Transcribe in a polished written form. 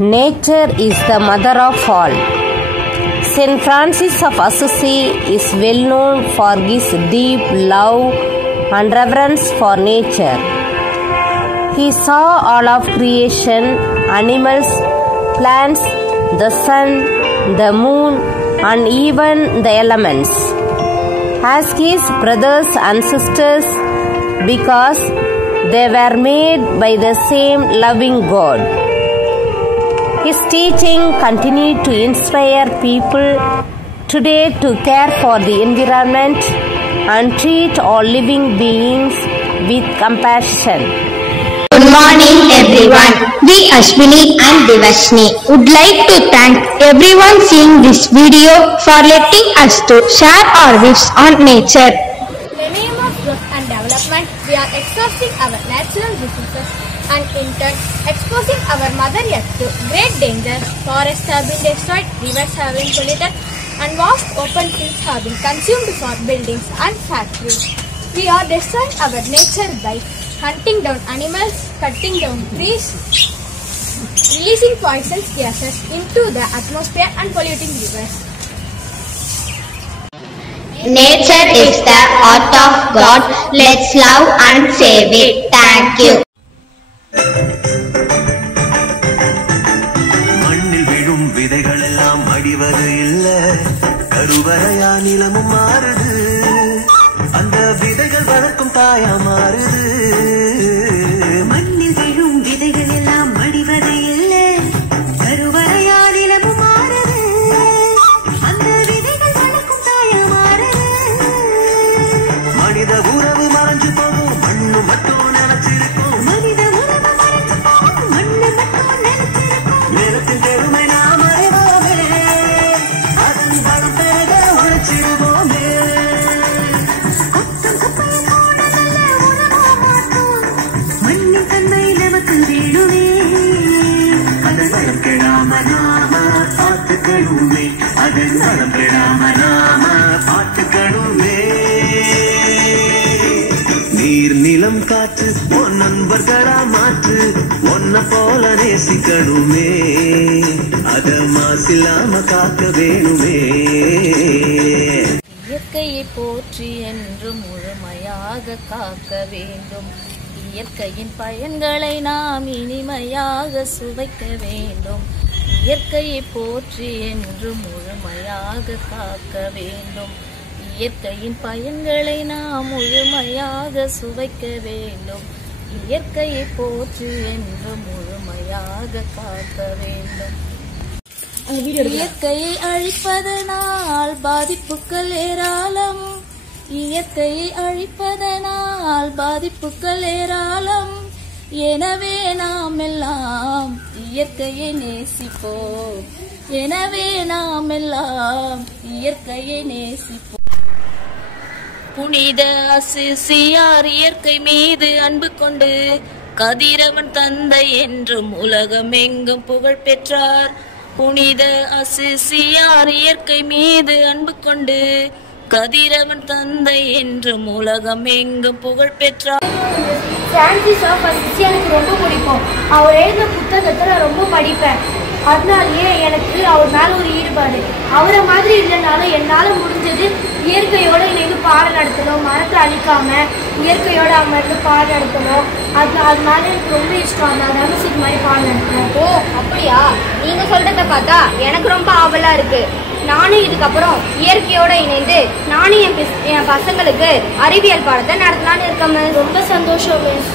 Nature is the mother of all. Saint Francis of Assisi is well known for his deep love and reverence for nature. He saw all of creation, animals, plants, the sun, the moon, and even the elements as his brothers and sisters because they were made by the same loving God. His teaching continued to inspire people today to care for the environment and treat all living beings with compassion. Good morning everyone. We Ashwini and Devashni would like to thank everyone seeing this video for letting us to share our views on nature. In the name of growth and development, we are exhausting our natural resources and in turn exposing our mother earth to great danger. Forests have been destroyed, rivers have been polluted, and vast open fields have been consumed for buildings and factories. We are destroying our nature by hunting down animals, cutting down trees, releasing poisonous gases into the atmosphere and polluting rivers. Nature is the art of God. Let's love and save it. Thank you. மண்ணில் விழும் விதைகள் எல்லாம் அடிவது இல்ல, கருவறையா நிலமும் மாறுது, அந்த விதைகள் வளர்க்கும் தாயா மாறுது. மண்ணில் விழும் விதைகள் எல்லாம் அடிவது இல்ல, கருவறையா நிலமும் மாறுது, அந்த விதைகள் வளர்க்கும் தாயா மாறுது. மனித உறவு மறைஞ்சு போகும், மண்ணு மட்டும் நினைச்சிருக்கும். மனித உறவு மறைஞ்சு போகும், மண்ணு மட்டும் நினைச்சிருக்கும். நிலத்தின் பெருமை நாம் அறிவோமே, அதன் வளம் பெருக உழைச்சிடுவோமே. கொத்தம் குப்பையை போட நல்ல உணவா மாட்டோம், மண்ணின் தன்மை நமக்கு வேணுமே. அதன் வளம் கெடாம நாம பார்த்துக்கணுமே, அதன் வளம் கெடாம நாம பார்த்துக்கணுமே. நீர் நிலம் காற்று உன் நண்பர்களா மாற்று, ஒன்ன போல நேசிக்கணுமே, அத மாசில்லாம காக்க வேணுமே. இயற்கையை போற்றி என்று முழுமையாக காக்க வேண்டும். இயற்கையின் பயன்களை நாம் இனிமையாக சுவைக்க வேண்டும். இயற்கையை போற்றி என்று முழுமையாக காக்க வேண்டும். இயற்கையின் பயன்களை நாம் முழுமையாக சுவைக்க வேண்டும். இயற்கையை போற்றி என்று முழுமையாக காக்க வேண்டும். இயற்கையை அழிப்பதனால் பாதிப்புகள் ஏராளம். இயற்கையை அழிப்பதனால் பாதிப்புகள் ஏராளம். எனவே நாம் எல்லாம் இயற்கையை நேசிப்போம். எனவே நாம் எல்லாம் இயற்கையை நேசிப்போம். புனித அசிசியார் இயற்கை மீது அன்பு கொண்டு கதிரவன் தந்தை என்றும் உலகம் எங்கும் புகழ் பெற்றார். புனித அசிசியார் இயற்கை மீது அன்பு கொண்டு கதிரவன் தந்தை என்றும் உலகம் எங்கும் புகழ் பெற்றார். பிரான்சிஸ் ஆஃப் அசிசி எனக்கு ரொம்ப பிடிக்கும். அவர் எழுதின புத்தகத்தை நான் ரொம்ப படிப்பேன். அதனாலேயே எனக்கு அவர் மேலே ஒரு ஈடுபாடு. அவரை மாதிரி இல்லைனாலும் என்னால் முடிஞ்சது இயற்கையோடு இணைந்து பாடம் நடத்தணும், மரத்தை அழிக்காமல் இயற்கையோடு அவங்க இருந்து பாடம் நடத்தணும். அதனால எனக்கு ரொம்ப இஷ்டம். நான் ரமேஷ் இது மாதிரி பாடம் நடத்துவேன். ஓ அப்படியா? நீங்கள் சொல்கிறத பார்த்தா எனக்கு ரொம்ப ஆவலாக இருக்குது. நானும் இதுக்கப்புறம் இயற்கையோடு இணைந்து நானும் என் பசங்களுக்கு அறிவியல் பாடத்தை நடத்தலான்னு இருக்கேன். ரொம்ப சந்தோஷம் மிஸ்.